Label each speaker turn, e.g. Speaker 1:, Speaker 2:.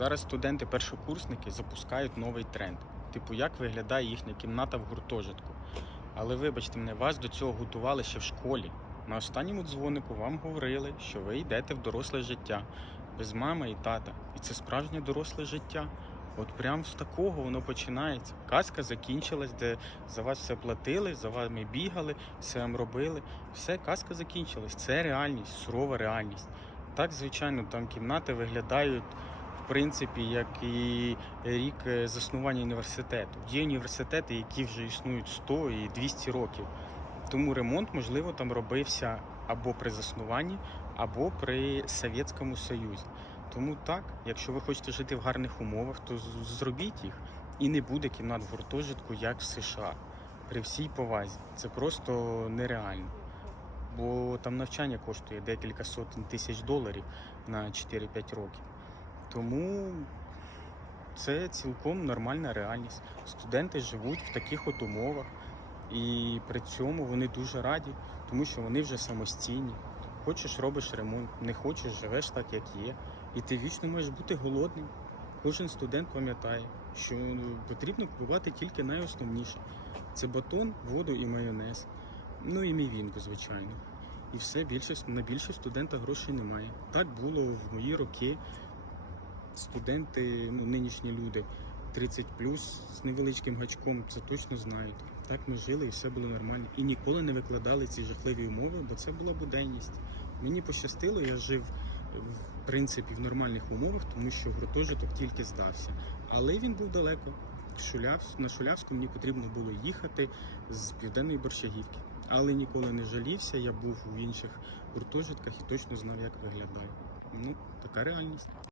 Speaker 1: Зараз студенти-першокурсники запускають новий тренд. Типу, як виглядає їхня кімната в гуртожитку. Але вибачте мене, вас до цього готували ще в школі. На останньому дзвонику вам говорили, що ви йдете в доросле життя без мами і тата. І це справжнє доросле життя. От прям з такого воно починається. Казка закінчилась, де за вас все платили, за вами бігали, все вам робили. Все, казка закінчилась. Це реальність, сурова реальність. Так, звичайно, там кімнати виглядають принципі, як і рік е, заснування університету. Є університети, які вже існують 100 і 200 років. Тому ремонт, можливо, там робився або при заснуванні, або при Совєтському Союзі. Тому так, якщо ви хочете жити в гарних умовах, то зробіть їх. І не буде кімнат в гуртожитку, як в США. При всій повазі. Це просто нереально. Бо там навчання коштує декілька сотень тисяч доларів на 4-5 років. Тому це цілком нормальна реальність. Студенти живуть в таких от умовах, і при цьому вони дуже раді, тому що вони вже самостійні. Хочеш, робиш ремонт, не хочеш, живеш так, як є. І ти вічно можеш бути голодним. Кожен студент пам'ятає, що ну, потрібно купувати тільки найосновніше: це батон, воду і майонез. Ну і мівінку, звичайно. І все більше на більше студента грошей немає. Так було в мої роки. Студенти, ну нинішні люди 30 з невеличким гачком, це точно знають. Так ми жили і все було нормально. І ніколи не викладали ці жахливі умови, бо це була буденність. Мені пощастило, я жив в принципі в нормальних умовах, тому що гуртожиток тільки здався. Але він був далеко. Шуляв, на Шулявську мені потрібно було їхати з південної борщагівки. Але ніколи не жалівся. Я був в інших гуртожитках і точно знав, як виглядає. Ну, така реальність.